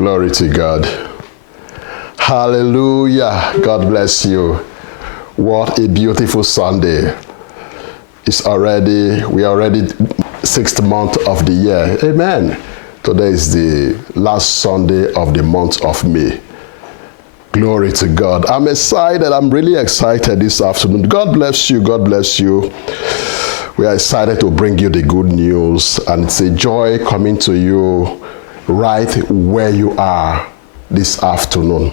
Glory to God. Hallelujah. God bless you. What a beautiful Sunday. We are already 6th month of the year. Amen. Today is the last Sunday of the month of May. Glory to God. I'm excited. I'm really excited this afternoon. God bless you. God bless you. We are excited to bring you the good news, and it's a joy coming to you right where you are this afternoon.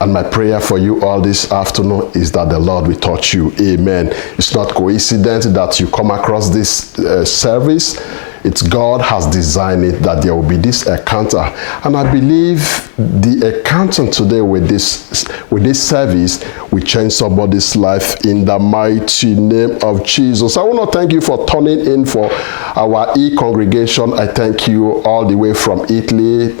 And my prayer for you all this afternoon is that the Lord will touch you. Amen. It's not coincidence that you come across this service. It's God has designed it that there will be this encounter. And I believe the encounter today with this service will change somebody's life in the mighty name of Jesus. I want to thank you for turning in for our e-congregation. I thank you all the way from Italy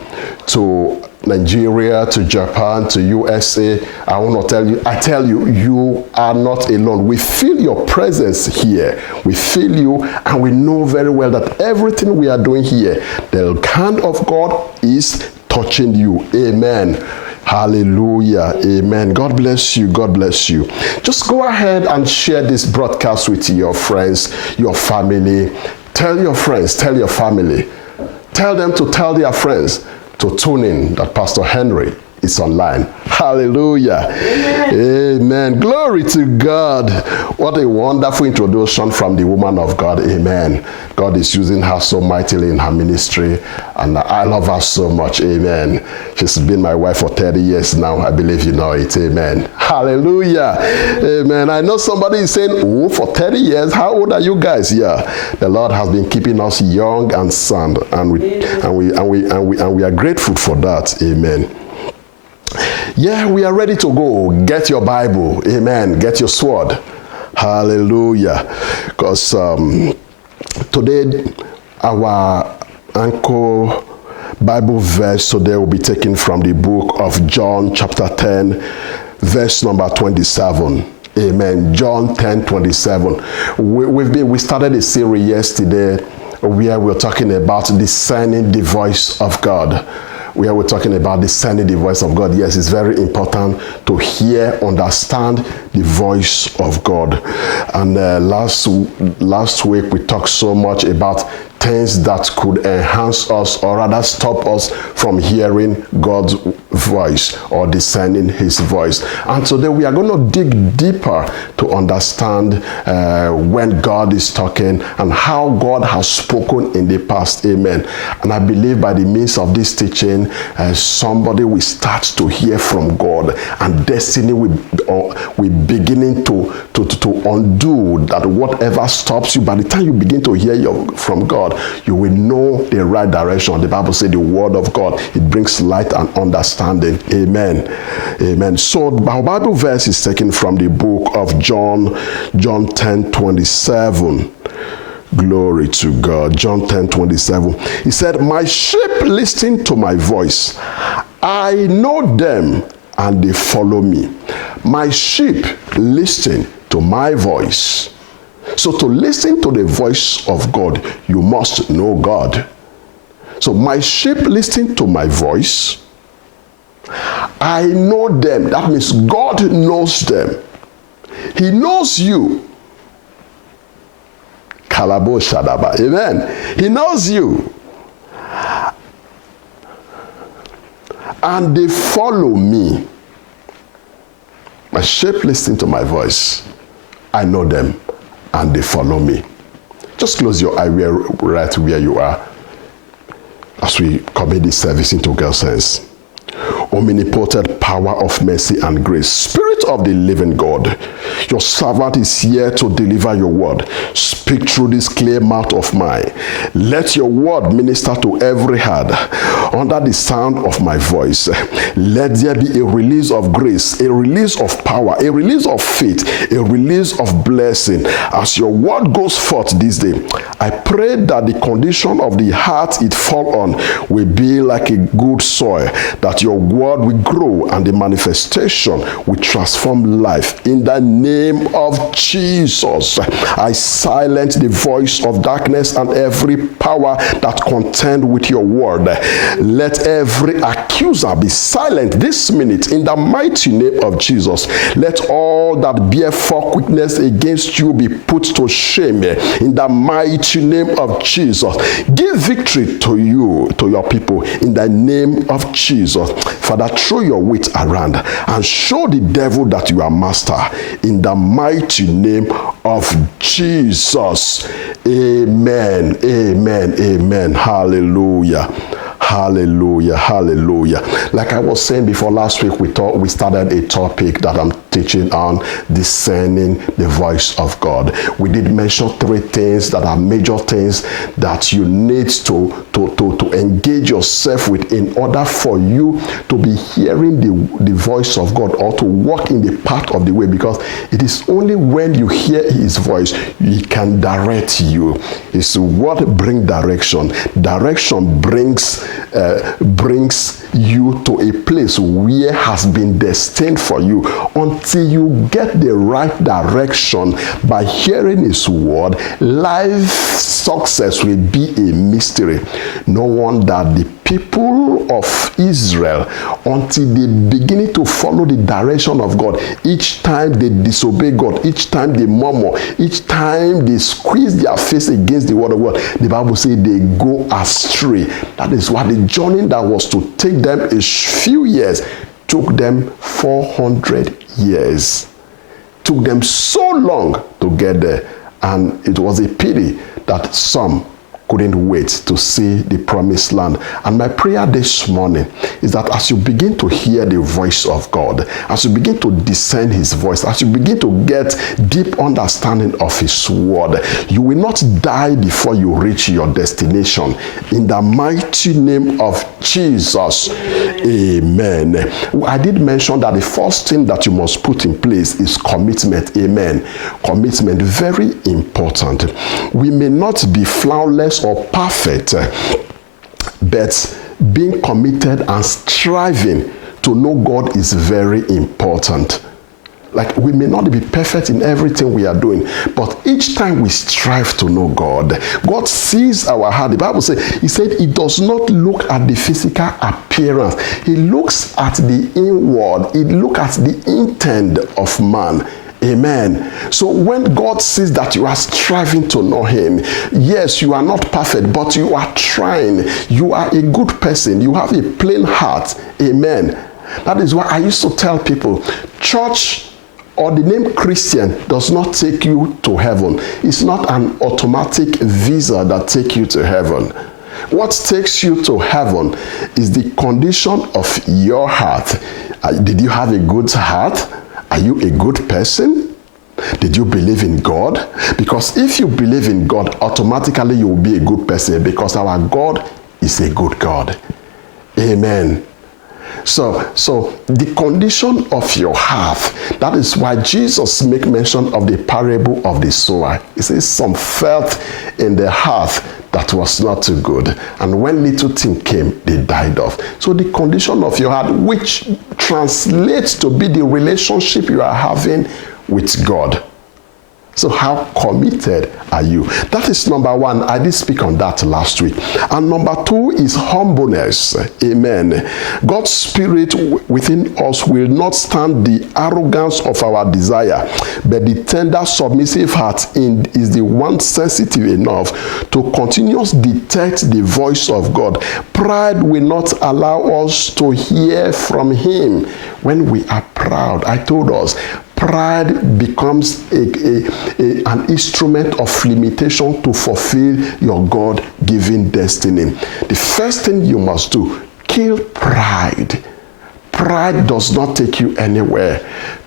to Nigeria to Japan to USA. I want to tell you, you are not alone. We feel your presence here. We feel you, and we know very well that everything we are doing here, the hand of God is touching you. Amen. Hallelujah. Amen. God bless you. God bless you. Just go ahead and share this broadcast with your friends, your family. Tell your friends, tell your family. Tell them to tell their friends to tune in that Pastor Henry is online. Hallelujah. Amen. Amen. Glory to God. What a wonderful introduction from the woman of God. Amen. God is using her so mightily in her ministry, and I love her so much. Amen. She's been my wife for 30 years now. I believe you know it. Amen. Hallelujah. Amen. I know somebody is saying, oh, for 30 years, how old are you guys? Yeah. The Lord has been keeping us young and sound, and we are grateful for that. Amen. Yeah, we are ready to go. Get your Bible. Amen. Get your sword. Hallelujah. Because today, our anchor Bible verse today will be taken from the book of John chapter 10, verse number 27. Amen. John 10:27. We started a series yesterday where we're talking about discerning the voice of God. We are talking about discerning the voice of God. Yes, it's very important to hear, understand the voice of God. And last week we talked so much about things that could enhance us, or rather stop us from hearing God's voice or discerning his voice. And today we are going to dig deeper to understand when God is talking and how God has spoken in the past. Amen. And I believe by the means of this teaching, somebody will start to hear from God, and destiny will beginning to undo that. Whatever stops you, by the time you begin to hear from God, you will know the right direction. The Bible says the word of God, it brings light and understanding. Amen. Amen. So our Bible verse is taken from the book of John 10:27. Glory to God. John 10:27. He said, my sheep listen to my voice. I know them and they follow me. My sheep listen to my voice. So to listen to the voice of God, you must know God. So my sheep listen to my voice. I know them. That means God knows them. He knows you. Kalabo Shadaba. Amen. He knows you. And they follow me. My sheep listen to my voice. I know them. And they follow me. Just close your eye right where you are as we commit this service into God's hands. Omnipotent power of mercy and grace, Spirit of the living God, your servant is here to deliver your word. Speak through this clear mouth of mine. Let your word minister to every heart under the sound of my voice. Let there be a release of grace, a release of power, a release of faith, a release of blessing as your word goes forth this day. I pray that the condition of the heart it fall on will be like a good soil, that your word will grow and the manifestation will transform transform life. In the name of Jesus, I silence the voice of darkness and every power that contend with your word. Let every accuser be silent this minute in the mighty name of Jesus. Let all that bear false witness against you be put to shame in the mighty name of Jesus. Give victory to you, to your people, in the name of Jesus. Father, throw your weight around and show the devil that you are master in the mighty name of Jesus. Amen, amen, amen. Hallelujah. Hallelujah, hallelujah. Like I was saying before, last week we started a topic that I'm teaching on, discerning the voice of God. We did mention three things that are major things that you need to engage yourself with in order for you to be hearing the voice of God or to walk in the path of the way, because it is only when you hear his voice he can direct you. It's what brings direction. Direction brings you to a place where has been destined for you. Until you get the right direction by hearing his word, life success will be a mystery. No wonder the people of Israel, until they begin to follow the direction of God, each time they disobey God, each time they murmur, each time they squeeze their face against the word of God, the Bible says they go astray. That is why the journey that was to take them a few years took them 400 years. Took them so long to get there, and it was a pity that some couldn't wait to see the promised land. And my prayer this morning is that as you begin to hear the voice of God, as you begin to discern his voice, as you begin to get deep understanding of his word, you will not die before you reach your destination. In the mighty name of Jesus, amen. I did mention that the first thing that you must put in place is commitment. Amen. Commitment, very important. We may not be flawless or perfect, but being committed and striving to know God is very important. Like, we may not be perfect in everything we are doing, but each time we strive to know God, God sees our heart. The Bible says, he said, he does not look at the physical appearance. He looks at the inward. He looks at the intent of man. Amen. So when God sees that you are striving to know him, yes, you are not perfect, but you are trying. You are a good person. You have a plain heart. Amen. That is why I used to tell people, church or the name Christian does not take you to heaven. It's not an automatic visa that takes you to heaven. What takes you to heaven is the condition of your heart. Did you have a good heart? Are you a good person? Did you believe in God? Because if you believe in God, automatically you will be a good person, because our God is a good God. Amen. So the condition of your heart, that is why Jesus make mention of the parable of the sower. He says some felt in their heart that was not too good, and when little thing came, they died off. So the condition of your heart, which translates to be the relationship you are having with God. So how committed are you? That is number one. I did speak on that last week. And number two is humbleness. Amen. God's spirit within us will not stand the arrogance of our desire, but the tender, submissive heart is the one sensitive enough to continuously detect the voice of God. Pride will not allow us to hear from him. When we are proud, I told us, pride becomes an instrument of limitation to fulfill your God-given destiny. The first thing you must do, kill pride. Pride does not take you anywhere.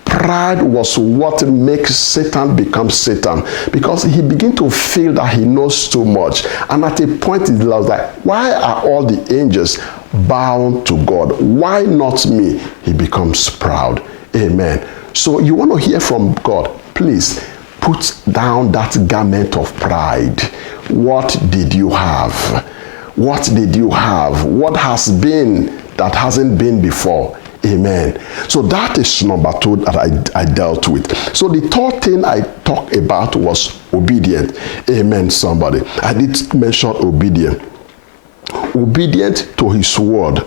Pride was what makes Satan become Satan, because he began to feel that he knows too much. And at a point he was like, why are all the angels bound to God? Why not me? He becomes proud. Amen. So you want to hear from God, please put down that garment of pride. What did you have? What did you have? What has been that hasn't been before? Amen. So that is number 2 that I dealt with. So the third thing I talked about was obedient. Amen, somebody. I did mention obedient. Obedient to his word,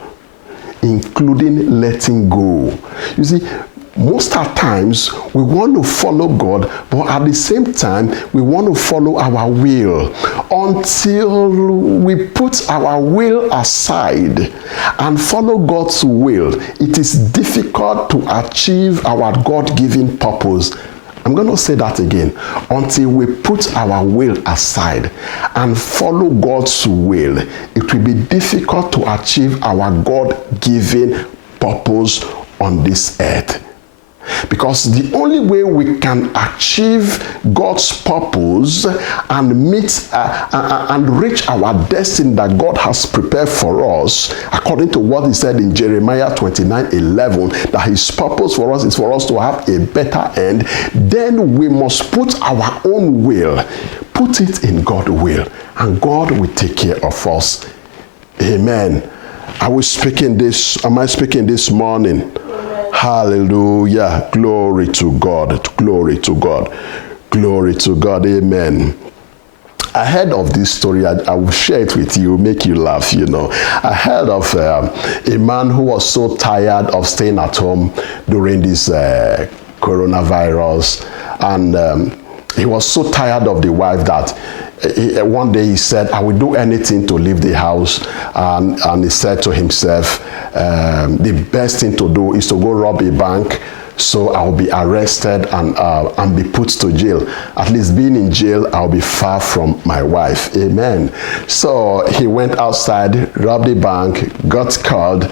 including letting go. You see, most of times we want to follow God, but at the same time we want to follow our will. Until we put our will aside and follow God's will, it is difficult to achieve our God-given purpose. I'm going to say that again. Until we put our will aside and follow God's will, it will be difficult to achieve our God-given purpose on this earth. Because the only way we can achieve God's purpose and meet and reach our destiny that God has prepared for us, according to what he said in Jeremiah 29:11, that his purpose for us is for us to have a better end, then we must put our own will, put it in God's will, and God will take care of us. Amen. Am I speaking this morning? Hallelujah. Glory to God. Glory to God. Glory to God. Amen. I heard of this story. I will share it with you, make you laugh, you know. I heard of a man who was so tired of staying at home during this coronavirus. And he was so tired of the wife that one day he said, I will do anything to leave the house. And he said to himself, the best thing to do is to go rob a bank, so I'll be arrested and be put to jail. At least being in jail, I'll be far from my wife. Amen. So he went outside, robbed the bank, got caught,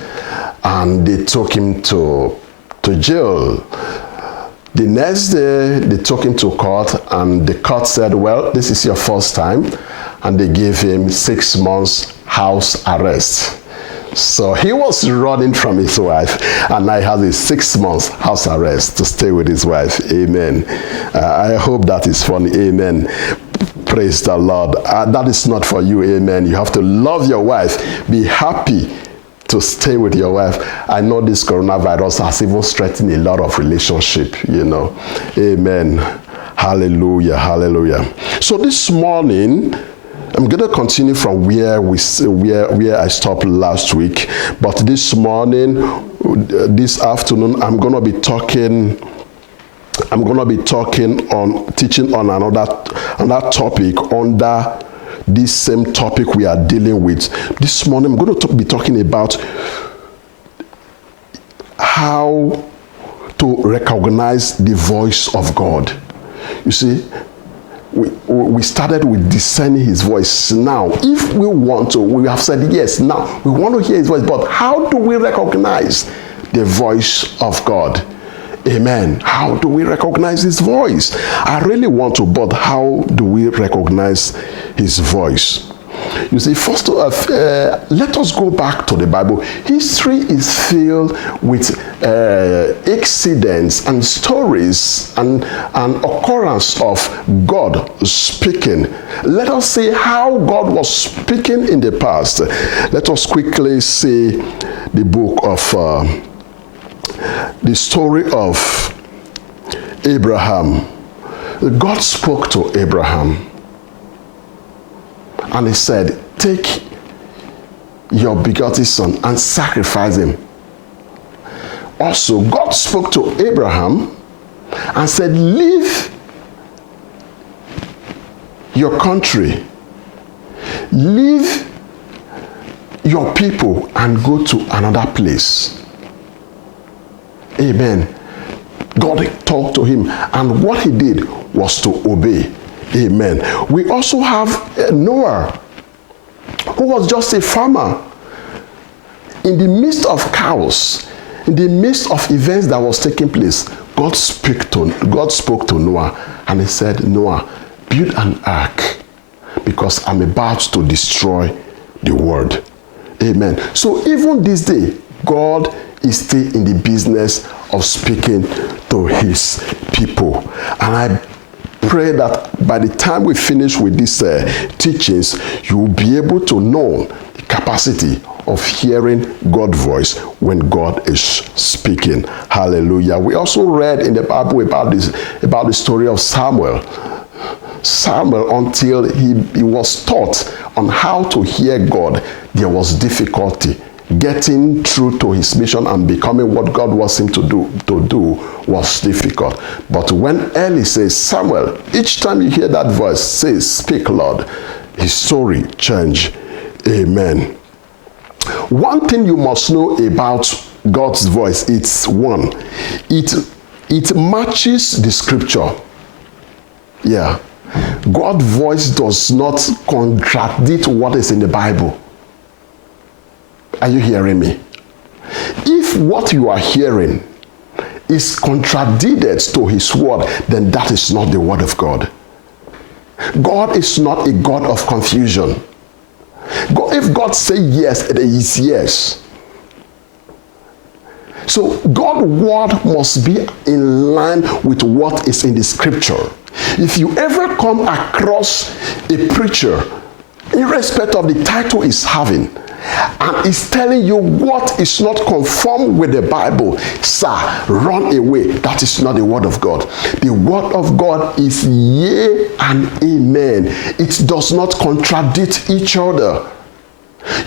and they took him to jail. The next day, they took him to court, and the court said, well, this is your first time. And they gave him 6 months house arrest. So he was running from his wife, and now he has a 6 months house arrest to stay with his wife. Amen. I hope that is funny. Amen. Praise the Lord. That is not for you. Amen. You have to love your wife. Be happy to stay with your wife. I know this coronavirus has even strengthened a lot of relationship, you know. Amen. Hallelujah. Hallelujah. So this morning, I'm going to continue from where I stopped last week. But this morning, this afternoon, I'm going to be teaching on another topic under this same topic we are dealing with. This morning, I'm going to be talking about how to recognize the voice of God. You see, we started with discerning his voice. Now, if we want to, we have said yes, now we want to hear his voice, but how do we recognize the voice of God? Amen. How do we recognize his voice? I really want to, but how do we recognize his voice? You see, first, let us go back to the Bible. History is filled with accidents and stories and occurrence of God speaking. Let us see how God was speaking in the past. Let us quickly see the book of the story of Abraham. God spoke to Abraham. And he said, take your begotten son and sacrifice him. Also, God spoke to Abraham and said, leave your country, leave your people and go to another place. Amen. God talked to him, and what he did was to obey. Amen. We also have Noah, who was just a farmer. In the midst of chaos, in the midst of events that was taking place, God spoke to Noah, and he said, Noah, build an ark, because I'm about to destroy the world. Amen. So even this day, God is still in the business of speaking to his people. And I pray that by the time we finish with these teachings, you will be able to know the capacity of hearing God's voice when God is speaking. Hallelujah. We also read in the Bible about the story of Samuel. Samuel, until he was taught on how to hear God, there was difficulty. Getting through to his mission and becoming what God wants him to do was difficult. But when Eli says, Samuel, each time you hear that voice, say, speak, Lord, his story changed. Amen. One thing you must know about God's voice, it's one, it matches the scripture. Yeah. God's voice does not contradict what is in the Bible. Are you hearing me? If what you are hearing is contradicted to his word, then that is not the word of God. God is not a God of confusion. If God says yes, it is yes. So God's word must be in line with what is in the scripture. If you ever come across a preacher, irrespective of the title he's having, and is telling you what is not conformed with the Bible, sir, run away. That is not the word of God. The word of God is yea and amen. It does not contradict each other.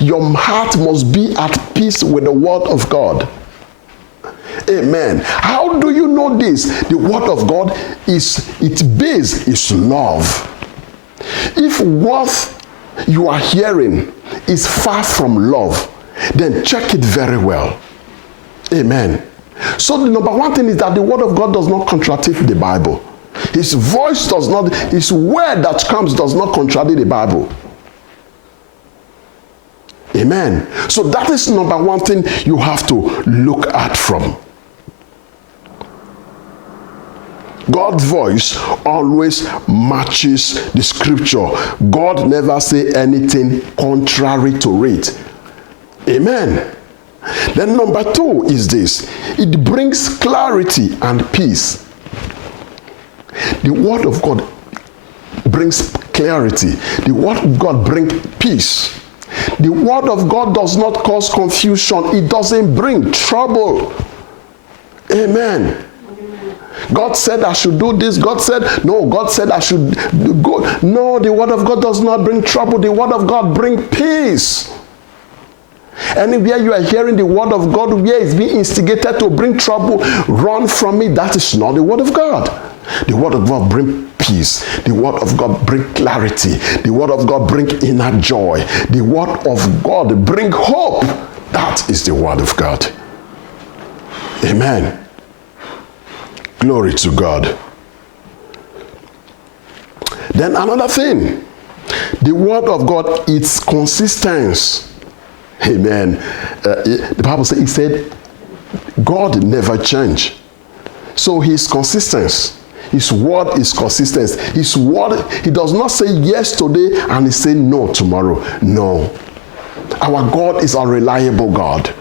Your heart must be at peace with the word of God. Amen. How do you know this? The word of God its base is love. If what you are hearing is far from love, then check it very well. Amen. So the number one thing is that the word of God does not contradict the Bible. His voice does not, his word that comes does not contradict the Bible. Amen. So that is number one thing you have to look at from. God's voice always matches the scripture. God never say anything contrary to it. Amen. Then number two is this. It brings clarity and peace. The word of God brings clarity. The word of God brings peace. The word of God does not cause confusion. It doesn't bring trouble. Amen. God said I should do this. God said, no, God said I should go. No, the word of God does not bring trouble. The word of God brings peace. Anywhere you are hearing the word of God, where it's being instigated to bring trouble, run from it. That is not the word of God. The word of God brings peace. The word of God brings clarity. The word of God brings inner joy. The word of God brings hope. That is the word of God. Amen. Glory to God. Then another thing, the word of God, its consistency. Amen. The Bible says, it said, God never changed. So his consistency, his word is consistent. His word, he does not say yes today and he say no tomorrow. No. Our God is a reliable God.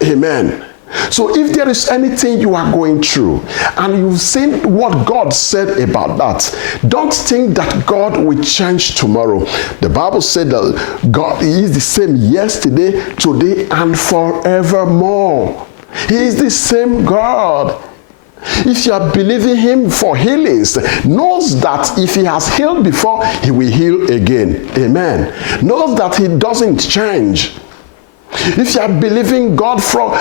Amen. So if there is anything you are going through and you've seen what God said about that, don't think that God will change tomorrow. The Bible said that God is the same yesterday, today, and forevermore. He is the same God. If you are believing him for healings, knows that if he has healed before, he will heal again. Amen. Knows that he doesn't change. If you are believing God for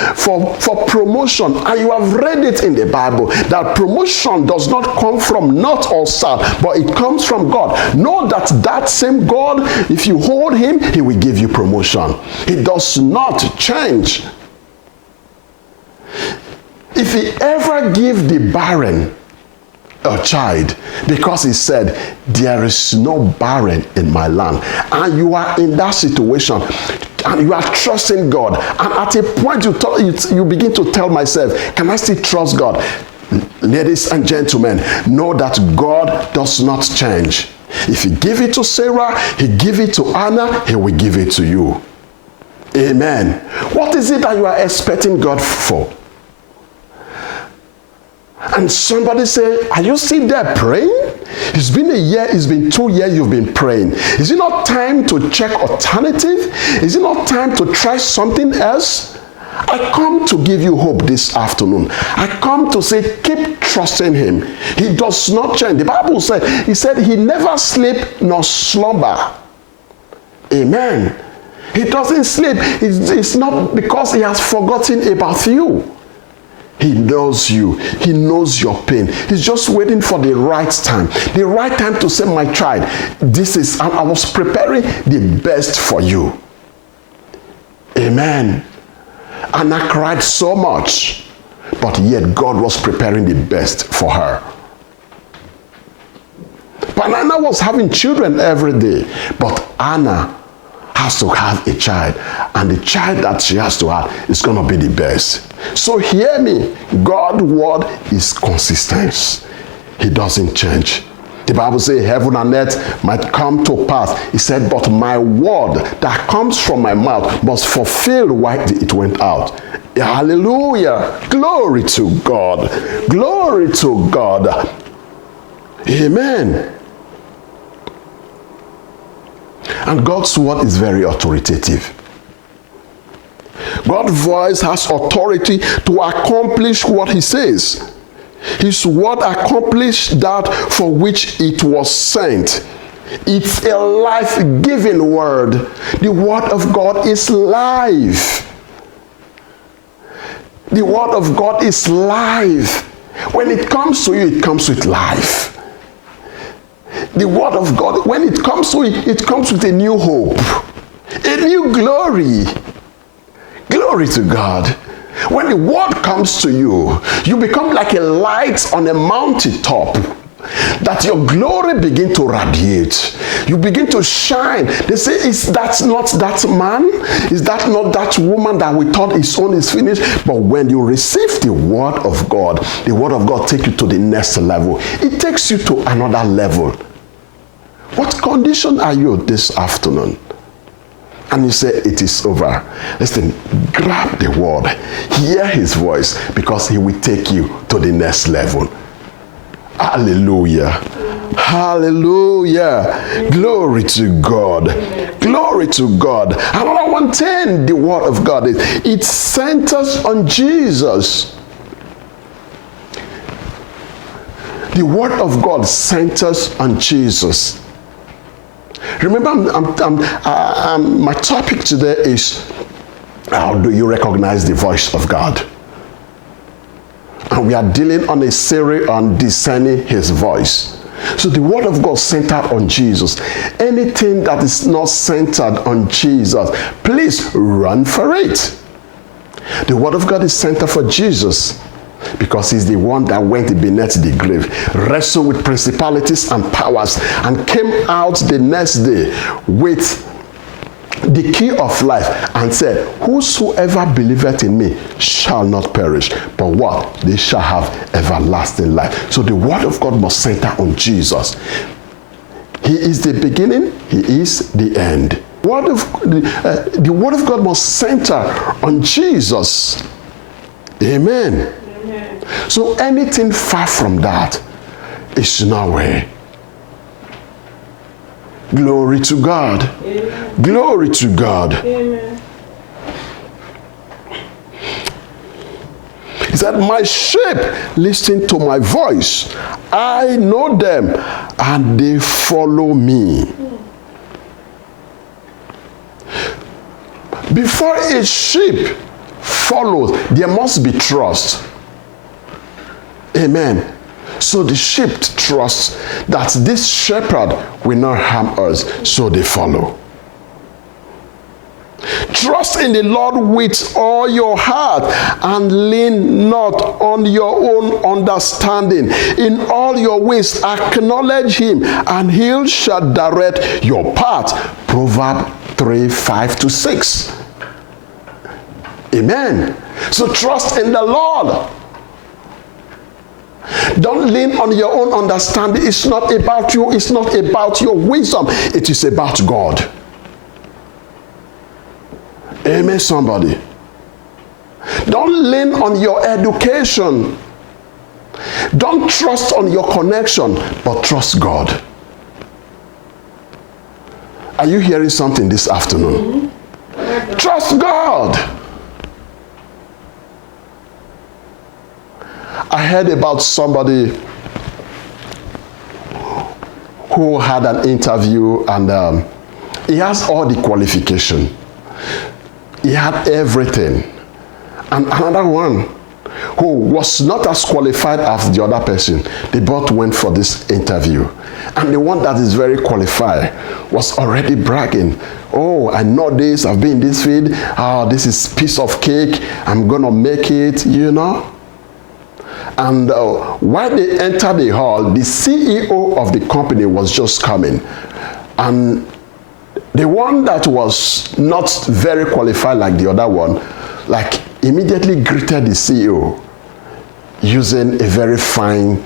promotion, and you have read it in the Bible, that promotion does not come from north or south, but it comes from God. Know that that same God, if you hold him, he will give you promotion. He does not change. If he ever give the barren a child, because he said, there is no barren in my land, and you are in that situation, and you are trusting God, and at a point you begin to tell myself, can I still trust God? Ladies and gentlemen, know that God does not change. If he give it to Sarah, he give it to Anna, he will give it to you. Amen. What is it that you are expecting God for? And somebody say, are you still there praying? It's been a year, it's been 2 years you've been praying. Is it not time to check alternative? Is it not time to try something else? I come to give you hope this afternoon. I come to say, keep trusting him. He does not change. The Bible said, he said he never sleep nor slumber. Amen. He doesn't sleep. It's not because he has forgotten about you. He knows you. He knows your pain. He's just waiting for the right time. The right time to say, my child, I was preparing the best for you. Amen. Anna cried so much, but yet God was preparing the best for her. Anna was having children every day, but Anna has to have a child, and the child that she has to have is going to be the best. So hear me, God's word is consistent. He doesn't change. The Bible says heaven and earth might come to pass. He said, but my word that comes from my mouth must fulfill why it went out. Hallelujah. Glory to God. Glory to God. Amen. And God's word is very authoritative. God's voice has authority to accomplish what he says. His word accomplished that for which it was sent. It's a life-giving word. The word of God is life. The word of God is life. When it comes to you, it comes with life. The word of God, when it comes to you, it comes with a new hope, a new glory. Glory to God. When the word comes to you, you become like a light on a mountaintop, that your glory begin to radiate. You begin to shine. They say, is that not that man? Is that not that woman that we thought his own is finished? But when you receive the word of God takes you to the next level. It takes you to another level. What condition are you this afternoon? And you say, it is over. Listen, grab the word. Hear his voice, because he will take you to the next level. Hallelujah. Hallelujah. Glory to God. Glory to God. Another one thing the word of God is, it centers on Jesus. The word of God centers on Jesus. Remember, my topic today is, how do you recognize the voice of God? And we are dealing on a series on discerning his voice. So the word of God centered on Jesus. Anything that is not centered on Jesus, please run for it. The word of God is centered for Jesus, because he's the one that went beneath the grave, wrestled with principalities and powers, and came out the next day with the key of life and said, whosoever believeth in me shall not perish, but what? They shall have everlasting life. So the word of God must center on Jesus. He is the beginning, he is the end. The word of God must center on Jesus. Amen. So anything far from that is nowhere. Glory to God. Amen. Glory to God. Amen. He said, my sheep listen to my voice. I know them and they follow me. Before a sheep follows, there must be trust. Amen. So the sheep trust that this shepherd will not harm us, so they follow. Trust in the Lord with all your heart and lean not on your own understanding. In all your ways acknowledge him, and he shall direct your path. Proverbs 3:5-6. Amen. So trust in the Lord. Don't lean on your own understanding. It's not about you. It's not about your wisdom. It is about God. Amen, somebody. Don't lean on your education. Don't trust on your connection, but trust God. Are you hearing something this afternoon? Trust God. I heard about somebody who had an interview, and he has all the qualification. He had everything. And another one who was not as qualified as the other person, they both went for this interview. And the one that is very qualified was already bragging. Oh, I know this, I've been in this field. This is piece of cake. I'm going to make it, you know. And while they entered the hall, the CEO of the company was just coming. And the one that was not very qualified like the other one, like immediately greeted the CEO using a very fine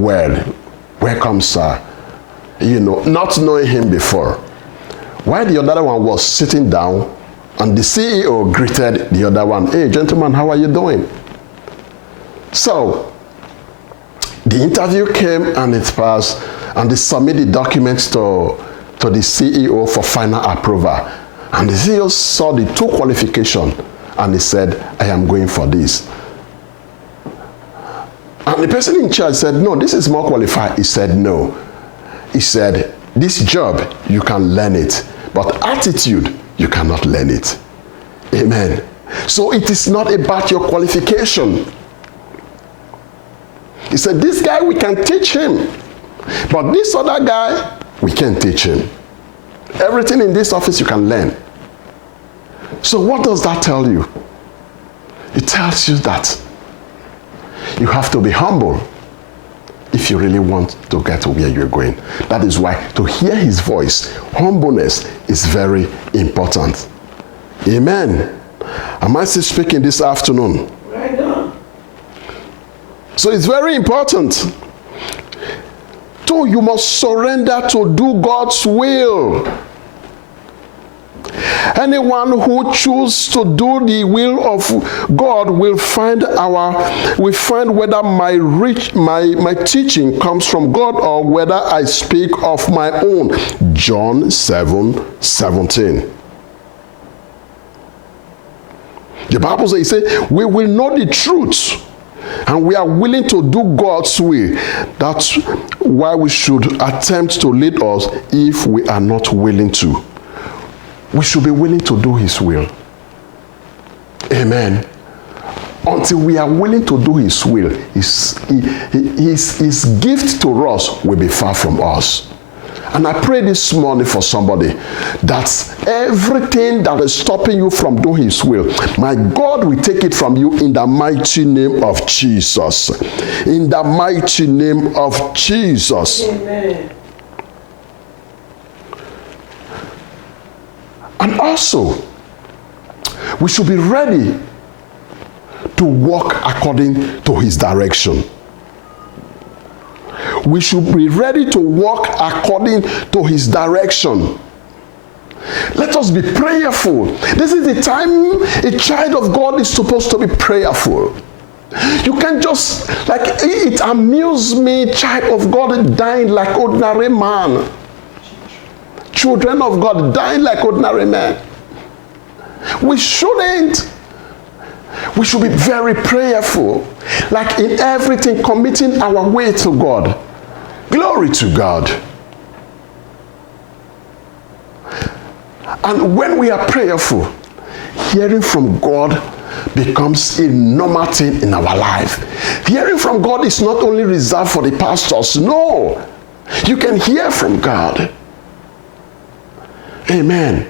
word. Welcome, sir. You know, not knowing him before. While the other one was sitting down, and the CEO greeted the other one. Hey, gentlemen, how are you doing? So, the interview came and it passed, and they submitted documents to the CEO for final approval. And the CEO saw the two qualifications, and he said, I am going for this. And the person in charge said, no, this is more qualified. He said, no. He said, this job, you can learn it, but attitude, you cannot learn it. Amen. So it is not about your qualification. He said, this guy, we can teach him, but this other guy, we can't teach him. Everything in this office you can learn. So what does that tell you? It tells you that you have to be humble if you really want to get to where you're going. That is why to hear his voice, humbleness is very important. Amen. Am I still speaking this afternoon? Right on. So it's very important. Two, you must surrender to do God's will. Anyone who chooses to do the will of God will find whether my teaching comes from God or whether I speak of my own. John 7:17. The Bible says, we will know the truth, and we are willing to do God's will. That's why we should attempt to lead us if we are not willing to. We should be willing to do his will. Amen. Until we are willing to do his will, his gift to us will be far from us. And I pray this morning for somebody that everything that is stopping you from doing his will, my God will take it from you in the mighty name of Jesus. In the mighty name of Jesus. Amen. And also, we should be ready to walk according to his direction. We should be ready to walk according to his direction. Let us be prayerful. This is the time a child of God is supposed to be prayerful. You can't just, like, it amused me, child of God dying like ordinary man. Children of God dying like ordinary men. We shouldn't. We should be very prayerful. Like in everything, committing our way to God. Glory to God. And when we are prayerful, hearing from God becomes a normal thing in our life. Hearing from God is not only reserved for the pastors. No. You can hear from God. Amen.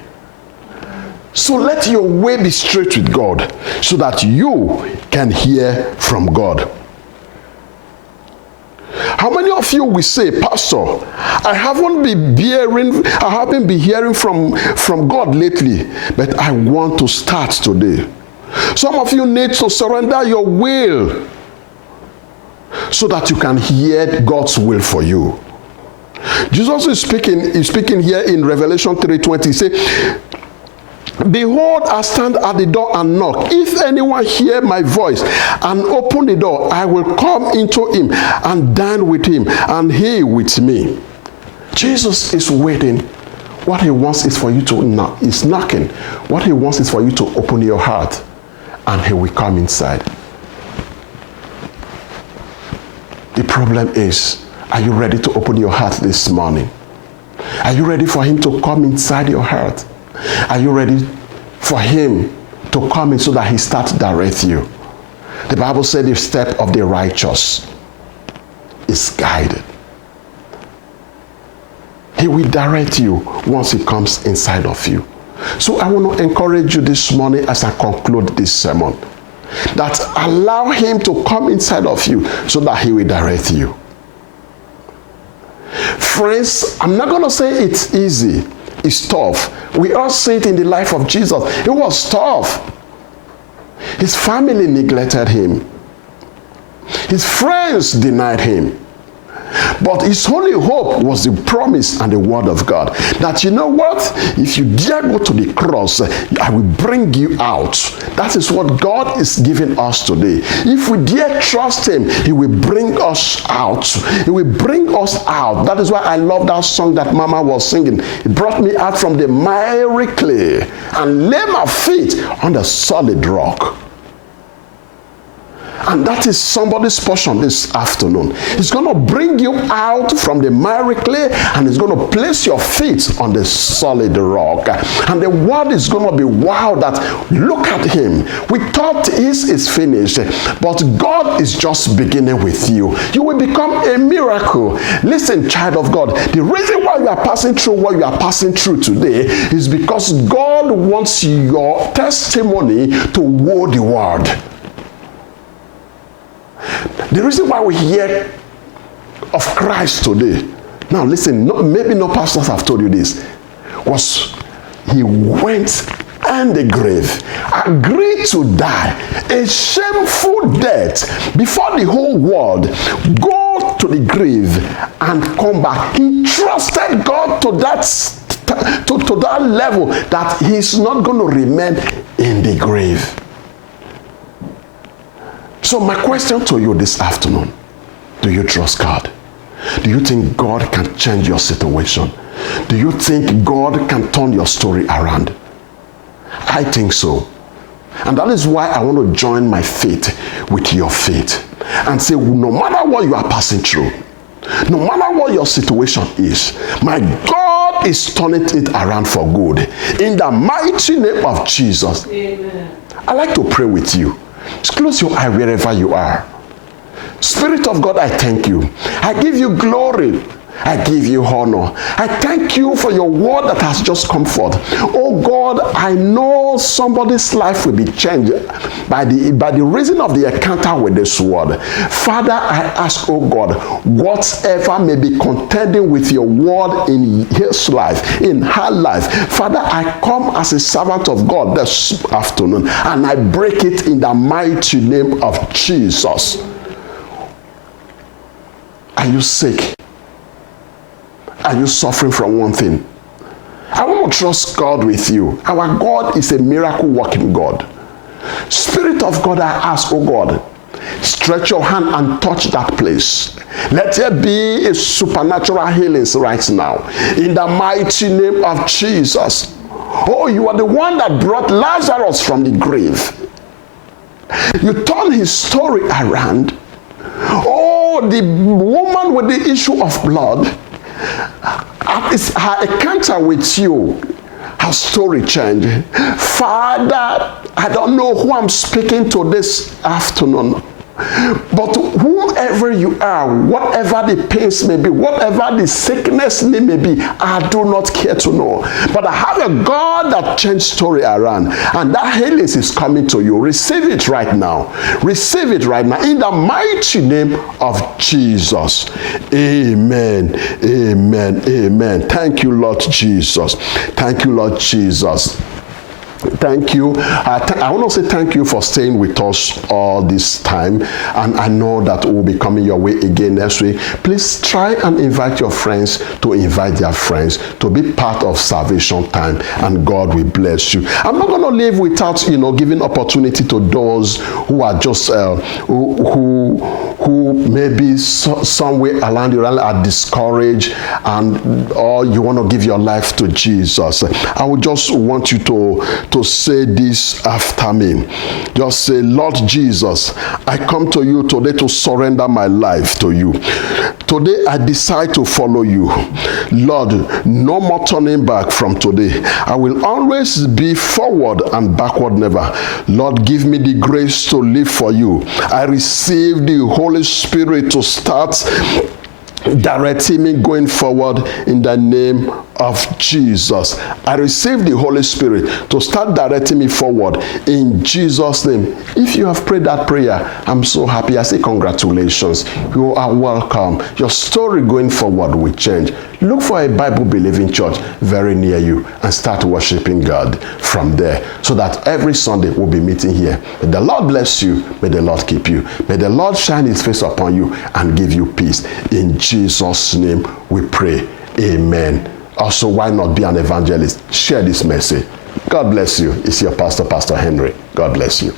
So let your way be straight with God so that you can hear from God. How many of you will say, Pastor, I haven't been hearing from God lately, but I want to start today. Some of you need to surrender your will so that you can hear God's will for you. Jesus is speaking here in Revelation 3:20. He said, Behold, I stand at the door and knock. If anyone hear my voice and open the door, I will come into him and dine with him, and he with me. Jesus is waiting. What he wants is for you to knock. He's knocking. What he wants is for you to open your heart, and he will come inside. The problem is, are you ready to open your heart this morning? Are you ready for him to come inside your heart? Are you ready for him to come in so that he starts to direct you? The Bible said the step of the righteous is guided. He will direct you once he comes inside of you. So I want to encourage you this morning as I conclude this sermon, that allow him to come inside of you so that he will direct you. Friends, I'm not going to say it's easy. It's tough. We all see it in the life of Jesus. It was tough. His family neglected him. His friends denied him. But his only hope was the promise and the word of God. That, you know what? If you dare go to the cross, I will bring you out. That is what God is giving us today. If we dare trust him, he will bring us out. He will bring us out. That is why I love that song that Mama was singing. It brought me out from the miry clay and lay my feet on the solid rock. And that is somebody's portion this afternoon. He's going to bring you out from the miry clay, and he's going to place your feet on the solid rock. And the word is going to be wow, that look at him. We thought his is finished, but God is just beginning with you. You will become a miracle. Listen, child of God, the reason why you are passing through what you are passing through today is because God wants your testimony to wow the world. The reason why we hear of Christ today, now listen, maybe no pastors have told you this, was he went and the grave, agreed to die a shameful death before the whole world, go to the grave and come back. He trusted God to that level that he's not going to remain in the grave. So my question to you this afternoon, do you trust God? Do you think God can change your situation? Do you think God can turn your story around? I think so. And that is why I want to join my faith with your faith and say, no matter what you are passing through, no matter what your situation is, my God is turning it around for good. In the mighty name of Jesus. Amen. I like to pray with you. Just close your eye wherever you are. Spirit of God, I thank you. I give you glory. I give you honor. I thank you for your word that has just come forth. Oh God, I know somebody's life will be changed by the reason of the encounter with this word. Father, I ask, oh God, whatever may be contending with your word in his life, in her life, Father, I come as a servant of God this afternoon and I break it in the mighty name of Jesus. Are you sick? Are you suffering from one thing? I want to trust God with you. Our God is a miracle working God. Spirit of God, I ask, oh God, stretch your hand and touch that place. Let there be a supernatural healing right now. In the mighty name of Jesus. Oh, you are the one that brought Lazarus from the grave. You turned his story around. Oh, the woman with the issue of blood, her encounter with you, her story changed. Father, I don't know who I'm speaking to this afternoon, but whoever you are, whatever the pains may be, whatever the sickness may be, I do not care to know. But I have a God that changed story around, and that healing is coming to you. Receive it right now. Receive it right now in the mighty name of Jesus. Amen. Amen. Amen. Thank you, Lord Jesus. Thank you, Lord Jesus. Thank you. I want to say thank you for staying with us all this time. And I know that we'll be coming your way again next week. Please try and invite your friends to invite their friends to be part of Salvation Time, and God will bless you. I'm not going to leave without, giving opportunity to those who are just, who maybe somewhere around you are discouraged, or you want to give your life to Jesus. I would just want you to say this after me. Just say, Lord Jesus, I come to you today to surrender my life to you. Today I decide to follow you. Lord, no more turning back from today. I will always be forward and backward never. Lord, give me the grace to live for you. I receive the Holy Spirit to start directing me going forward in the name of Jesus. I receive the Holy Spirit to start directing me forward in Jesus' name. If you have prayed that prayer, I'm so happy. I say congratulations. You are welcome. Your story going forward will change. Look for a Bible-believing church very near you and start worshiping God from there, so that every Sunday we'll be meeting here. May the Lord bless you. May the Lord keep you. May the Lord shine his face upon you and give you peace. In Jesus' name we pray. Amen. Also, why not be an evangelist? Share this message. God bless you. It's your pastor, Pastor Henry. God bless you.